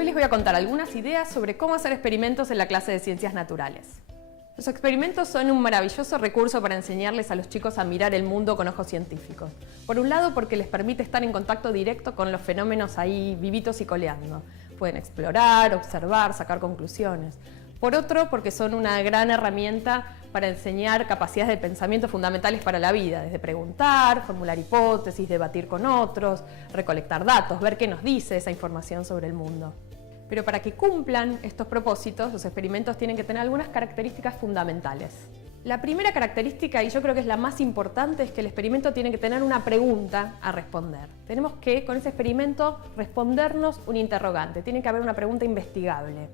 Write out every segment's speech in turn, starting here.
Hoy les voy a contar algunas ideas sobre cómo hacer experimentos en la clase de ciencias naturales. Los experimentos son un maravilloso recurso para enseñarles a los chicos a mirar el mundo con ojos científicos. Por un lado, porque les permite estar en contacto directo con los fenómenos ahí vivitos y coleando. Pueden explorar, observar, sacar conclusiones. Por otro, porque son una gran herramienta para enseñar capacidades de pensamiento fundamentales para la vida, desde preguntar, formular hipótesis, debatir con otros, recolectar datos, ver qué nos dice esa información sobre el mundo. Pero para que cumplan estos propósitos, los experimentos tienen que tener algunas características fundamentales. La primera característica, y yo creo que es la más importante, es que el experimento tiene que tener una pregunta a responder. Tenemos que, con ese experimento, respondernos un interrogante. Tiene que haber una pregunta investigable.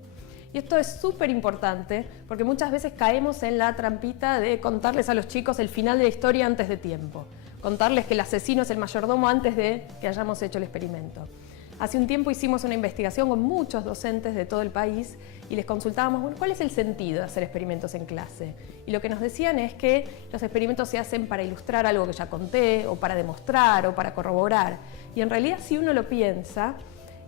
Y esto es súper importante porque muchas veces caemos en la trampita de contarles a los chicos el final de la historia antes de tiempo. Contarles que el asesino es el mayordomo antes de que hayamos hecho el experimento. Hace un tiempo hicimos una investigación con muchos docentes de todo el país y les consultábamos, bueno, ¿cuál es el sentido de hacer experimentos en clase? Y lo que nos decían es que los experimentos se hacen para ilustrar algo que ya conté, o para demostrar, o para corroborar. Y en realidad, si uno lo piensa,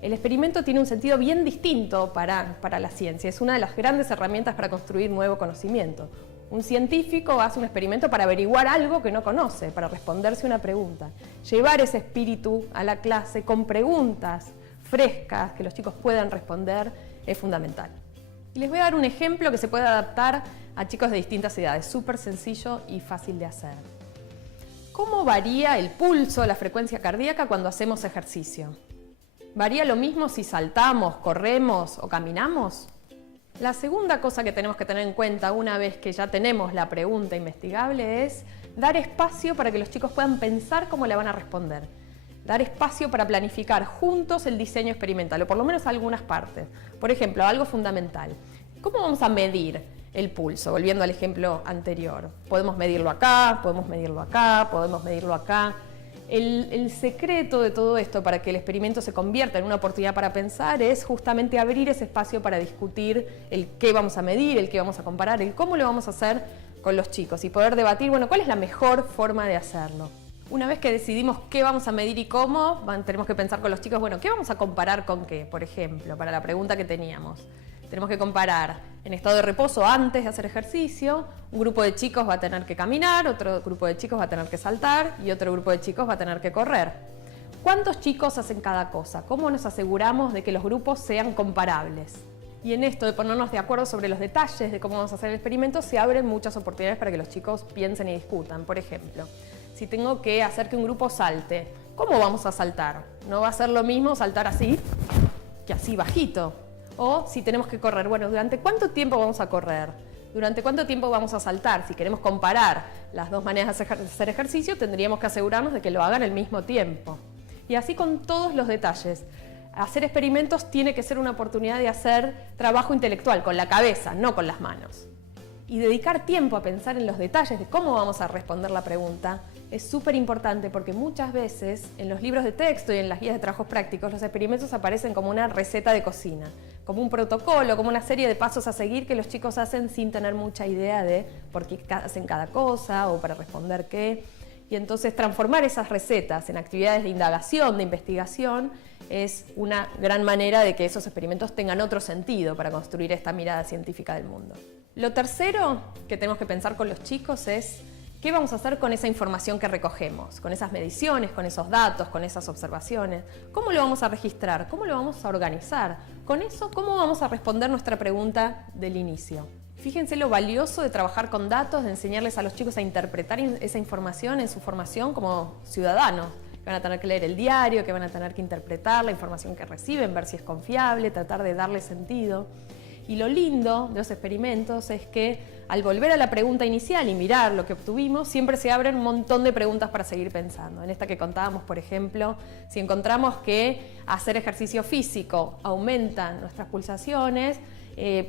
el experimento tiene un sentido bien distinto para la ciencia. Es una de las grandes herramientas para construir nuevo conocimiento. Un científico hace un experimento para averiguar algo que no conoce, para responderse una pregunta. Llevar ese espíritu a la clase con preguntas frescas que los chicos puedan responder es fundamental. Y les voy a dar un ejemplo que se puede adaptar a chicos de distintas edades, súper sencillo y fácil de hacer. ¿Cómo varía el pulso, la frecuencia cardíaca cuando hacemos ejercicio? ¿Varía lo mismo si saltamos, corremos o caminamos? La segunda cosa que tenemos que tener en cuenta una vez que ya tenemos la pregunta investigable es dar espacio para que los chicos puedan pensar cómo le van a responder. Dar espacio para planificar juntos el diseño experimental, o por lo menos algunas partes. Por ejemplo, algo fundamental. ¿Cómo vamos a medir el pulso? Volviendo al ejemplo anterior. Podemos medirlo acá, podemos medirlo acá, podemos medirlo acá. El secreto de todo esto para que el experimento se convierta en una oportunidad para pensar es justamente abrir ese espacio para discutir el qué vamos a medir, el qué vamos a comparar, el cómo lo vamos a hacer con los chicos y poder debatir, bueno, cuál es la mejor forma de hacerlo. Una vez que decidimos qué vamos a medir y cómo, tenemos que pensar con los chicos, bueno, ¿qué vamos a comparar con qué? Por ejemplo, para la pregunta que teníamos. Tenemos que comparar en estado de reposo antes de hacer ejercicio, un grupo de chicos va a tener que caminar, otro grupo de chicos va a tener que saltar y otro grupo de chicos va a tener que correr. ¿Cuántos chicos hacen cada cosa? ¿Cómo nos aseguramos de que los grupos sean comparables? Y en esto de ponernos de acuerdo sobre los detalles de cómo vamos a hacer el experimento, se abren muchas oportunidades para que los chicos piensen y discutan. Por ejemplo, si tengo que hacer que un grupo salte, ¿cómo vamos a saltar? No va a ser lo mismo saltar así que así bajito. O si tenemos que correr, bueno, ¿durante cuánto tiempo vamos a correr? ¿Durante cuánto tiempo vamos a saltar? Si queremos comparar las dos maneras de hacer ejercicio, tendríamos que asegurarnos de que lo hagan al mismo tiempo. Y así con todos los detalles. Hacer experimentos tiene que ser una oportunidad de hacer trabajo intelectual, con la cabeza, no con las manos. Y dedicar tiempo a pensar en los detalles de cómo vamos a responder la pregunta es súper importante porque muchas veces en los libros de texto y en las guías de trabajos prácticos los experimentos aparecen como una receta de cocina, como un protocolo, como una serie de pasos a seguir que los chicos hacen sin tener mucha idea de por qué hacen cada cosa o para responder qué. Y entonces transformar esas recetas en actividades de indagación, de investigación, es una gran manera de que esos experimentos tengan otro sentido para construir esta mirada científica del mundo. Lo tercero que tenemos que pensar con los chicos es ¿qué vamos a hacer con esa información que recogemos? Con esas mediciones, con esos datos, con esas observaciones. ¿Cómo lo vamos a registrar? ¿Cómo lo vamos a organizar? Con eso, ¿cómo vamos a responder nuestra pregunta del inicio? Fíjense lo valioso de trabajar con datos, de enseñarles a los chicos a interpretar esa información en su formación como ciudadanos. Que van a tener que leer el diario, que van a tener que interpretar la información que reciben, ver si es confiable, tratar de darle sentido. Y lo lindo de los experimentos es que al volver a la pregunta inicial y mirar lo que obtuvimos, siempre se abren un montón de preguntas para seguir pensando. En esta que contábamos, por ejemplo, si encontramos que hacer ejercicio físico aumenta nuestras pulsaciones,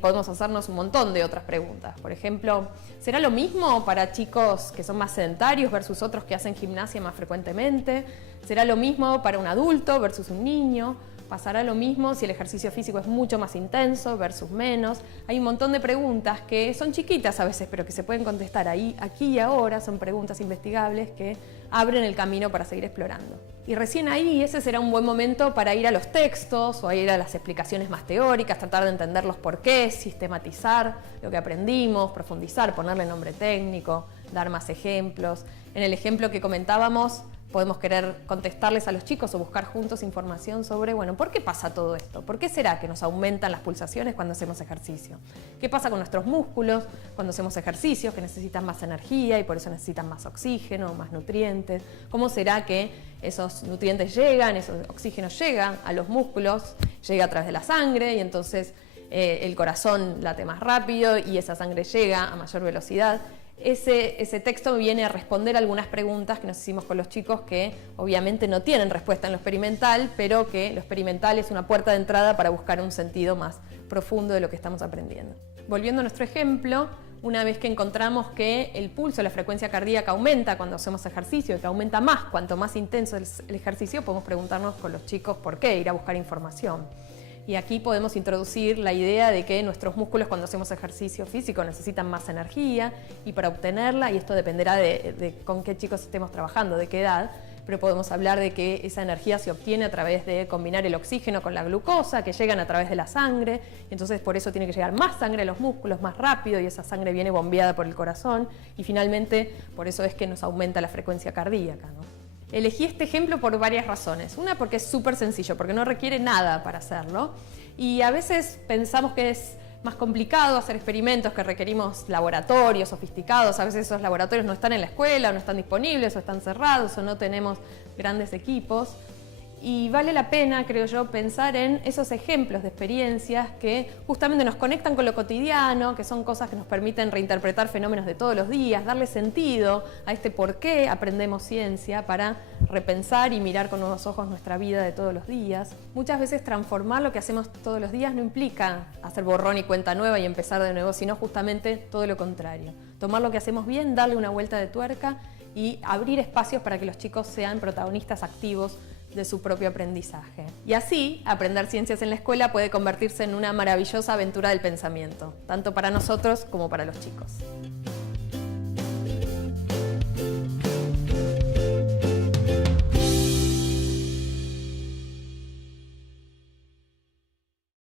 podemos hacernos un montón de otras preguntas. Por ejemplo, ¿será lo mismo para chicos que son más sedentarios versus otros que hacen gimnasia más frecuentemente? ¿Será lo mismo para un adulto versus un niño? ¿Pasará lo mismo si el ejercicio físico es mucho más intenso versus menos? Hay un montón de preguntas que son chiquitas a veces, pero que se pueden contestar ahí, aquí y ahora. Son preguntas investigables que abren el camino para seguir explorando. Y recién ahí ese será un buen momento para ir a los textos o a ir a las explicaciones más teóricas, tratar de entender los porqués, sistematizar lo que aprendimos, profundizar, ponerle nombre técnico, dar más ejemplos. En el ejemplo que comentábamos, podemos querer contestarles a los chicos o buscar juntos información sobre, bueno, ¿por qué pasa todo esto? ¿Por qué será que nos aumentan las pulsaciones cuando hacemos ejercicio? ¿Qué pasa con nuestros músculos cuando hacemos ejercicios que necesitan más energía y por eso necesitan más oxígeno, más nutrientes? ¿Cómo será que esos nutrientes llegan, esos oxígenos llegan a los músculos, llega a través de la sangre y entonces el corazón late más rápido y esa sangre llega a mayor velocidad? Ese texto viene a responder algunas preguntas que nos hicimos con los chicos que obviamente no tienen respuesta en lo experimental, pero que lo experimental es una puerta de entrada para buscar un sentido más profundo de lo que estamos aprendiendo. Volviendo a nuestro ejemplo, una vez que encontramos que el pulso, la frecuencia cardíaca aumenta cuando hacemos ejercicio y que aumenta más cuanto más intenso es el ejercicio, podemos preguntarnos con los chicos por qué, ir a buscar información. Y aquí podemos introducir la idea de que nuestros músculos cuando hacemos ejercicio físico necesitan más energía y para obtenerla, y esto dependerá de con qué chicos estemos trabajando, de qué edad, pero podemos hablar de que esa energía se obtiene a través de combinar el oxígeno con la glucosa, que llegan a través de la sangre, y entonces por eso tiene que llegar más sangre a los músculos más rápido y esa sangre viene bombeada por el corazón y finalmente por eso es que nos aumenta la frecuencia cardíaca, ¿no? Elegí este ejemplo por varias razones. Una, porque es súper sencillo, porque no requiere nada para hacerlo. Y a veces pensamos que es más complicado hacer experimentos, que requerimos laboratorios sofisticados. A veces esos laboratorios no están en la escuela, o no están disponibles, o están cerrados, o no tenemos grandes equipos. Y vale la pena, creo yo, pensar en esos ejemplos de experiencias que justamente nos conectan con lo cotidiano, que son cosas que nos permiten reinterpretar fenómenos de todos los días, darle sentido a este por qué aprendemos ciencia para repensar y mirar con nuevos ojos nuestra vida de todos los días. Muchas veces transformar lo que hacemos todos los días no implica hacer borrón y cuenta nueva y empezar de nuevo, sino justamente todo lo contrario. Tomar lo que hacemos bien, darle una vuelta de tuerca y abrir espacios para que los chicos sean protagonistas activos de su propio aprendizaje. Y así, aprender ciencias en la escuela puede convertirse en una maravillosa aventura del pensamiento, tanto para nosotros como para los chicos.